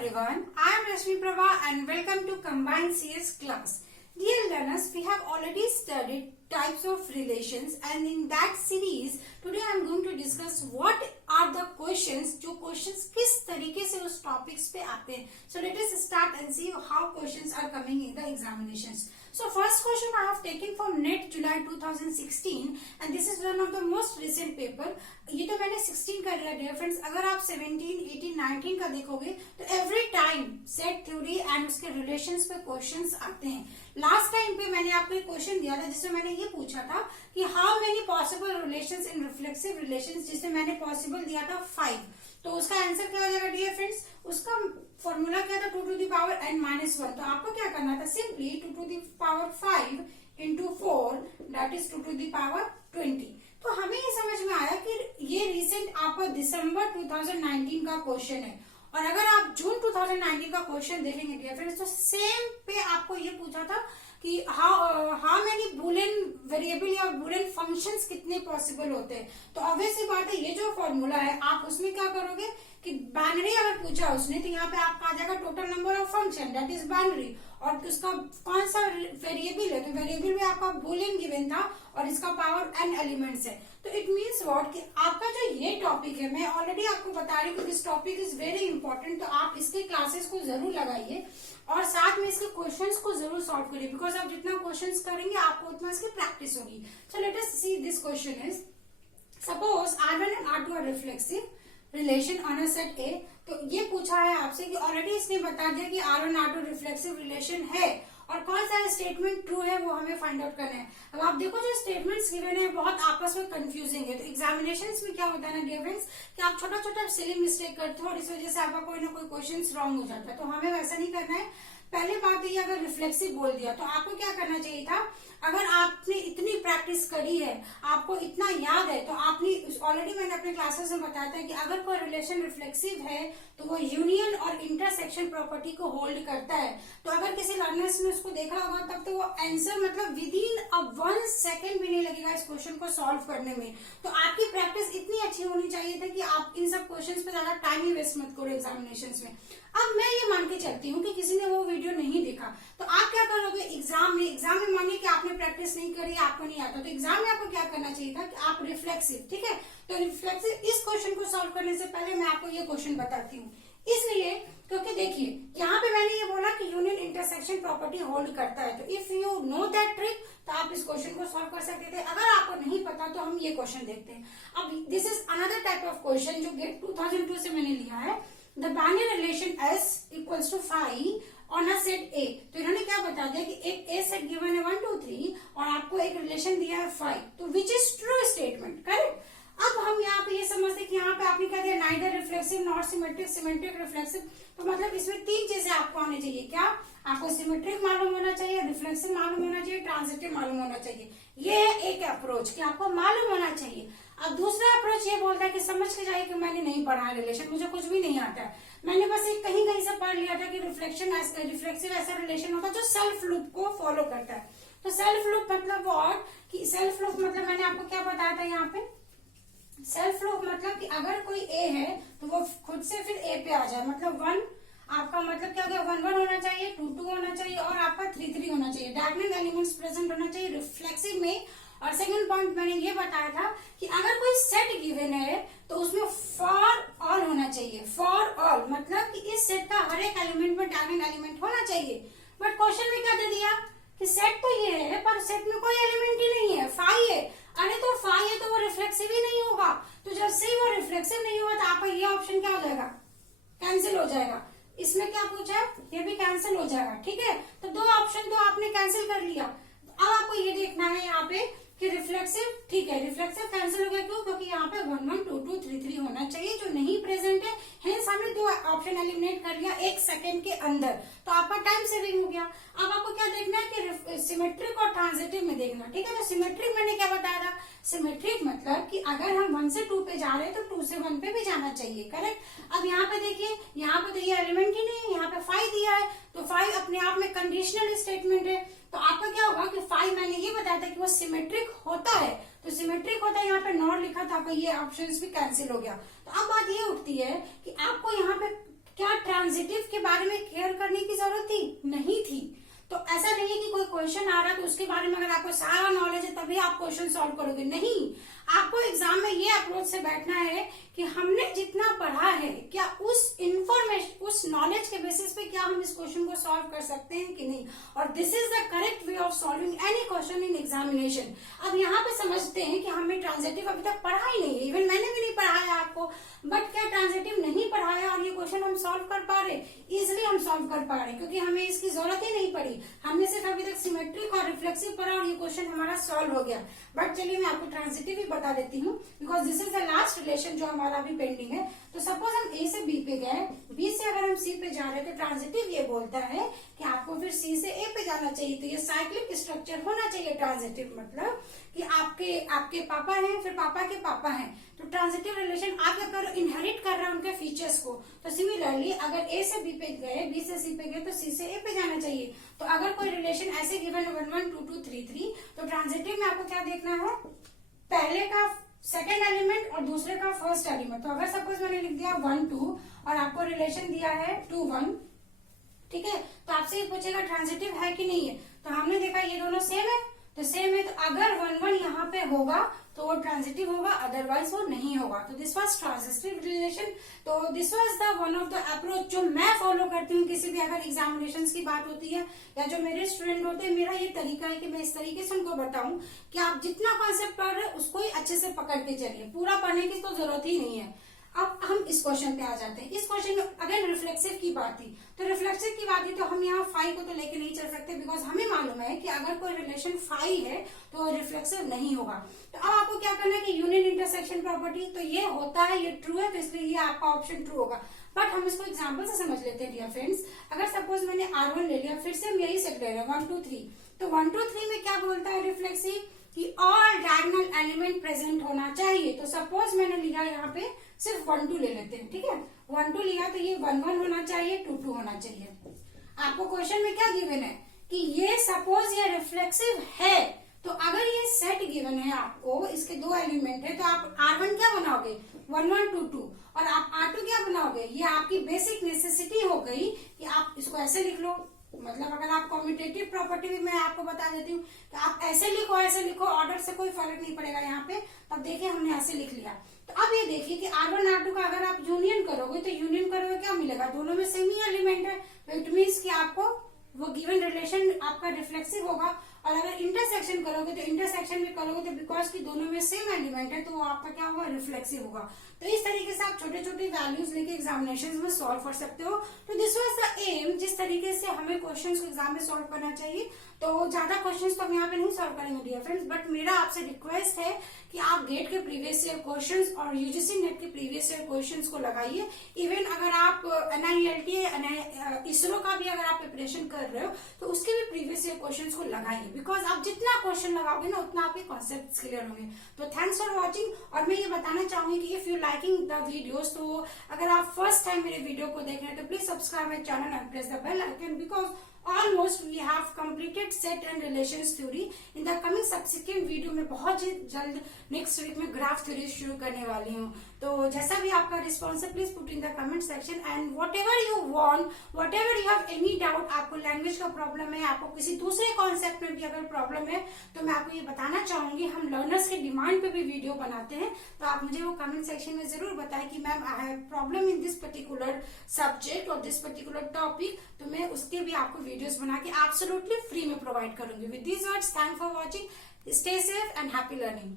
everyone, I am Rashmi Prabha and welcome to Combined CS class. Dear learners, we have already studied types of relations and in that series today I am going to discuss what are the questions जो questions किस तरीके से उस topics पे आते हैं. So let us start and see how questions are coming in the examinations. So first question I have taken from NET July 2016 and this is one of the most recent paper. ये तो मैंने 16 का लिया dear friends. अगर आप 17, 18, 19 का देखोगे तो every time set theory and उसके relations पे questions आते हैं. लास्ट टाइम पे मैंने आपको एक क्वेश्चन दिया था जिसमें मैंने ये पूछा था कि how many possible relations in reflexive relations, जिसमें मैंने पॉसिबल दिया था 5. तो उसका आंसर क्या हो जाएगा डियर फ्रेंड्स? उसका फॉर्मूला क्या था? 2 to the power n minus 1. तो आपको क्या करना था? Simply 2 to the power 5 into 4 that is 2 to the power 20. तो हमें ये समझ में आया कि ये रिसेंट आपका दिसंबर 2019 का क्वेश्चन है और अगर आप जून 2019 का क्वेश्चन देखेंगे डियर फ्रेंड्स तो सेम पे आपको ये पूछा था कि हाउ मेनी बूलियन वेरिएबल या बूलियन फंक्शंस कितने पॉसिबल होते हैं. तो ऑब्वियसली बात है ये जो फॉर्मूला है आप उसमें क्या करोगे कि बाइनरी अगर पूछा उसने तो यहाँ पे आपका आ जाएगा total number of function that is binary और उसका कौन सा वेरिएबल है तो वेरिएबल में आपका बूलियन गिवन था और इसका पावर n एलिमेंट्स है. तो इट मीन्स व्हाट कि आपका जो ये टॉपिक है मैं ऑलरेडी आपको बता रही हूँ this topic is very important. तो आप इसके क्लासेस को जरूर लगाइए और साथ में इसके क्वेश्चंस को जरूर सॉल्व करिए बिकॉज आप जितना क्वेश्चंस करेंगे आपको उतना इसकी प्रैक्टिस होगी. So let us see this question is suppose R1 and R2 are reflexive relation on a set A. तो ये पूछा है आपसे कि ऑलरेडी इसने बता दिया कि R1 R2 रिफ्लेक्सिव रिलेशन है और कौन सा स्टेटमेंट ट्रू है वो हमें फाइंड आउट करना है. अब आप देखो जो स्टेटमेंट्स गिवन है बहुत आपस में कंफ्यूजिंग है. तो एग्जामिनेशंस में क्या होता है ना डियर फ्रेंड्स कि आप छोटा छोटा सिली मिस्टेक करते हो और इस वजह से आपका कोई ना कोई क्वेश्चन रॉन्ग हो जाता है. तो हमें वैसा नहीं करना है. पहले बात ये अगर रिफ्लेक्सिव बोल दिया तो आपको क्या करना चाहिए था, अगर आपने इतनी प्रैक्टिस करी है आपको इतना याद है तो आपने ऑलरेडी मैंने अपने क्लासेस में बताया था कि अगर कोई रिलेशन रिफ्लेक्सिव है तो वो यूनियन और इंटरसेक्शन प्रॉपर्टी को होल्ड करता है. तो अगर किसी लर्नर्स ने उसको देखा होगा तब तो वो आंसर मतलब विद इन अ 1 सेकेंड भी नहीं लगेगा इस क्वेश्चन को सॉल्व करने में. तो आपकी प्रैक्टिस इतनी अच्छी होनी चाहिए थी कि आप इन सब क्वेश्चन पे ज्यादा टाइम ही वेस्ट मत करो एग्जामिनेशन में. अब मैं ये मान के चलती हूँ कि किसी ने वो वीडियो नहीं देखा तो आप क्या करोगे एग्जाम में मानिए कि आपने प्रैक्टिस नहीं करी आपको नहीं आता तो एग्जाम में आपको क्या करना चाहिए था कि आप रिफ्लेक्सिव, ठीक है, तो रिफ्लेक्सिव इस क्वेश्चन को सॉल्व करने से पहले मैं आपको ये क्वेश्चन बताती हूँ. इसलिए क्योंकि देखिए यहाँ पे मैंने ये बोला कि यूनियन इंटरसेक्शन प्रॉपर्टी होल्ड करता है. तो if you know that trick तो आप इस क्वेश्चन को सॉल्व कर सकते थे. अगर आपको नहीं पता तो हम ये क्वेश्चन देखते हैं. अब this is another type of question जो गेट 2002 से मैंने लिया है. The binary relation S equals to phi on a set A. तो इन्होंने क्या बता दिया कि एक A सेट गिवन है 1 2 3 और आपको एक रिलेशन दिया है phi. तो which is true statement, correct. अब हम यहाँ पे ये समझते कि यहाँ पे आपने क्या दिया neither reflexive not symmetric, symmetric reflexive. तो मतलब इसमें 3 चीजें आपको आनी चाहिए. क्या आपको सिमेट्रिक मालूम होना चाहिए, रिफ्लेक्सिव मालूम होना चाहिए, ट्रांजिटिव मालूम होना चाहिए. ये है एक अप्रोच कि आपको मालूम होना चाहिए. अब दूसरा अप्रोच ये बोलता है कि समझ के जाइए कि मैंने नहीं पढ़ा है रिलेशन, मुझे कुछ भी नहीं आता है, मैंने बस एक कहीं कहीं से पढ़ लिया था कि रिफ्लेक्सिव ऐसा रिलेशन होता है जो सेल्फ लूप को फॉलो करता है. तो सेल्फ लूप मतलब व्हाट कि सेल्फ लूप मतलब मैंने आपको क्या बताया था यहाँ पे, सेल्फ लूप मतलब कि अगर कोई ए है तो वो खुद से फिर ए पे आ जाए. मतलब 1 आपका मतलब क्या हो गया 1 1 होना चाहिए, 2 2 होना चाहिए और आपका 3 3 होना चाहिए. डायगोनल एलिमेंट्स प्रेजेंट होना चाहिए रिफ्लेक्सिव में. और सेकंड पॉइंट मैंने ये बताया था कि अगर कोई सेट गिवन है तो उसमें फॉर ऑल होना चाहिए. फॉर ऑल मतलब कि इस सेट का हर एक एलिमेंट में डायगोनल एलिमेंट होना चाहिए. बट क्वेश्चन में क्या दे दिया कि सेट तो ये है पर सेट में कोई एलिमेंट ही नहीं है, फाई है. अरे तो फाई है तो वो रिफ्लेक्सिव ही नहीं होगा. तो जब से वो रिफ्लेक्सिव नहीं हुआ तो आपका ये ऑप्शन क्या हो जाएगा, कैंसिल हो जाएगा. इसमें क्या पूछा है ये भी कैंसिल हो जाएगा. ठीक है, तो 2 ऑप्शन तो आपने कैंसिल कर लिया. अब आपको ये देखना है यहाँ पे कि रिफ्लेक्सिव, ठीक है, रिफ्लेक्सिव कैंसिल हो गया. क्यों? क्योंकि यहाँ पे 1 1 2 2 3 3 होना चाहिए जो नहीं प्रेजेंट है. हेंस हमने 2 ऑप्शन एलिमिनेट कर लिया 1 सेकेंड के अंदर. तो आपका टाइम सेविंग हो गया. अब आपको क्या देखना है कि सिमेट्रिक और ट्रांजिटिव में देखना. ठीक है, तो सिमेट्रिक मैंने क्या बताया था, सिमेट्रिक मतलब कि अगर हम 1 से 2 पे जा रहे हैं तो 2 से 1 पे भी जाना चाहिए, करेक्ट. अब यहाँ पे देखिए यहाँ पे तो ये एलिमेंट ही नहीं है, यहाँ पे 5 दिया है तो 5 अपने आप में कंडीशनल स्टेटमेंट है. तो आपका क्या होगा कि 5 मैंने ये बताया था कि वो सिमेट्रिक होता है. तो सिमेट्रिक होता है, यहाँ पे नॉट लिखा था, आपका ये ऑप्शंस भी कैंसिल हो गया. तो अब बात ये उठती है कि आपको यहाँ पे क्या ट्रांजिटिव के के बारे में केयर करने की जरूरत थी? नहीं थी। तो ऐसा नहीं है कि कोई क्वेश्चन आ रहा है तो उसके बारे में अगर आपको सारा नॉलेज है तभी आप क्वेश्चन सॉल्व करोगे, नहीं। आपको एग्जाम में ये अप्रोच से बैठना है कि हमने जितना पढ़ा है क्या उस इंफॉर्मेशन, उस नॉलेज के बेसिस पे क्या हम इस क्वेश्चन को सॉल्व कर सकते हैं कि नहीं। और this is the correct way of solving any question in examination. अब यहाँ पे समझते हैं कि हमें ट्रांजिटिव अभी तक पढ़ा ही नहीं है, इवन मैंने भी नहीं पढ़ाया आपको, बट क्या ट्रांजिटिव नहीं पढ़ाया और ये क्वेश्चन हम सॉल्व कर पा रहे? इजिली हम सॉल्व कर पा रहे क्योंकि हमें इसकी जरूरत ही नहीं पड़ी। हमने सिर्फ अभी तक सिमेट्रिक और रिफ्लेक्सिव पढ़ा और ये क्वेश्चन हमारा सॉल्व हो गया। बट चलिए मैं आपको ट्रांजिटिव भी बता देती हूँ because this is the last relation जो हमारा अभी पेंडिंग है। तो सपोज हम ए से बी पे गए, बी से अगर हम सी पे जा रहे हैं तो ट्रांजिटिव ये बोलता है कि आपको फिर सी से ए पे जाना चाहिए। तो ये साइक्लिक स्ट्रक्चर होना चाहिए ट्रांजिटिव, मतलब कि आपके पापा हैं फिर पापा के पापा हैं। तो ट्रांजिटिव रिलेशन आप अगर इनहेरिट कर रहे हैं उनके फीचर्स को, तो सिमिलरली अगर ए से बी पे गए, बी से सी पे गए तो सी से ए पे जाना चाहिए। तो अगर कोई रिलेशन ऐसे गिवन 1 1 2 2 3 3, तो ट्रांजिटिव में आपको क्या देखना है? पहले का सेकेंड एलिमेंट और दूसरे का फर्स्ट एलिमेंट। तो अगर सपोज मैंने लिख दिया 1 2 और आपको रिलेशन दिया है 2 1, ठीक है, तो आपसे ये पूछेगा ट्रांजिटिव है कि नहीं है। तो हमने देखा ये दोनों सेम है, तो सेम है, तो अगर 1 1 यहाँ पे होगा तो वो ट्रांजिटिव होगा, अदरवाइज वो नहीं होगा। तो दिस वाज ट्रांजिटिव रिलेशन। तो this was the one of the approach जो मैं फॉलो करती हूँ किसी भी अगर एग्जामिनेशन की बात होती है या जो मेरे स्टूडेंट होते हैं। मेरा ये तरीका है कि मैं इस तरीके से उनको बताऊं कि आप जितना कॉन्सेप्ट पढ़ रहे हैं उसको ही अच्छे से पकड़ के चलिए, पूरा पढ़ने की तो जरूरत ही नहीं है। अब हम इस क्वेश्चन पे आ जाते हैं। इस क्वेश्चन में अगर रिफ्लेक्सिव की बात थी, तो रिफ्लेक्सिव की बात थी तो हम यहाँ फाई को तो लेके नहीं चल सकते बिकॉज हमें मालूम है कि अगर कोई रिलेशन फाई है तो रिफ्लेक्सिव नहीं होगा। तो अब आपको क्या करना है कि यूनियन इंटरसेक्शन प्रॉपर्टी, तो ये होता है, ये ट्रू है, तो इसलिए ये आपका ऑप्शन ट्रू होगा। बट हम इसको एग्जाम्पल से समझ लेते हैं डियर फ्रेंड्स। अगर सपोज मैंने R1 ले लिया, फिर से हम यही सेट ले रहे हैं 1 2 3, तो 1 2 3 में क्या बोलता है रिफ्लेक्सिव कि ऑल डायगोनल एलिमेंट प्रेजेंट होना चाहिए। तो सपोज मैंने लिया यहाँ पे सिर्फ 1 2 ले लेते हैं, ठीक है, 1 2 लिया तो ये 1 1 होना चाहिए, 2 2 होना चाहिए। आपको क्वेश्चन में क्या गिवन है कि ये सपोज ये रिफ्लेक्सिव है, तो अगर ये सेट गिवन है आपको, इसके 2 एलिमेंट है, तो आप R1 क्या बनाओगे 1 1 2 2 और आप R2 क्या बनाओगे। ये आपकी बेसिक नेसेसिटी हो गई कि आप इसको ऐसे लिख लो। मतलब अगर आप कॉम्यूटेटिव प्रॉपर्टी भी मैं आपको बता देती हूँ तो आप ऐसे लिखो, ऑर्डर से कोई फर्क नहीं पड़ेगा यहाँ पे। तब देखिए हमने ऐसे लिख लिया। तो अब ये देखिए कि R1 R2 का अगर आप यूनियन करोगे तो यूनियन करोगे क्या मिलेगा, दोनों में सेम ही एलिमेंट है, तो इट मीन्स कि आपको वो गिवन रिलेशन आपका रिफ्लेक्सिव होगा। और अगर इंटरसेक्शन करोगे तो इंटरसेक्शन में करोगे तो बिकॉज की दोनों में सेम एलिमेंट है तो वो आपका क्या होगा, रिफ्लेक्सिव होगा। तो इस तरीके से आप छोटे छोटे वैल्यूज लेके एग्जामिनेशन में सॉल्व कर सकते हो। तो दिस वाज द एम, जिस तरीके से हमें क्वेश्चंस को एग्जाम में सॉल्व करना चाहिए। तो ज्यादा क्वेश्चंस तो हम यहाँ पे नहीं सॉल्व करेंगे डियर फ्रेंड्स, बट मेरा आपसे रिक्वेस्ट है कि आप गेट के प्रीवियस ईयर क्वेश्चंस और यूजीसी नेट के प्रीवियस ईयर क्वेश्चंस को लगाइए। इवन अगर आप NIELT इसरो का भी अगर आप प्रिपरेशन कर रहे हो तो उसके भी प्रीवियस ईयर क्वेश्चंस को लगाइए, बिकॉज आप जितना क्वेश्चन लगाओगे ना उतना आपके कॉन्सेप्ट क्लियर होंगे। तो थैंक्स फॉर वॉचिंग। और मैं ये बताना चाहूंगी कि if you liking the videos, तो अगर आप फर्स्ट टाइम मेरे वीडियो को देख रहे हैं तो please subscribe my channel and press the bell icon, because almost we have completed set and relations theory. In the coming subsequent video में बहुत जल्द नेक्स्ट वीक में ग्राफ थ्योरी शुरू करने वाली हूँ। तो जैसा भी आपका रिस्पॉन्स है please put in the comment section and what ever you want, what ever you have any doubt, आपको लैंग्वेज का प्रॉब्लम है, आपको किसी दूसरे कॉन्सेप्ट में भी अगर प्रॉब्लम है तो मैं आपको ये बताना चाहूंगी हम लर्नर्स के डिमांड पे भी वीडियो बनाते हैं। तो आप मुझे वो कमेंट सेक्शन में जरूर बताएं कि ma'am I have problem in this particular subject और दिस पर्टिकुलर टॉपिक, तो मैं उसके भी आपको वीडियोस बना के एब्सोल्युटली फ्री में प्रोवाइड करूंगी। With these words, thank for watching, stay safe and happy learning.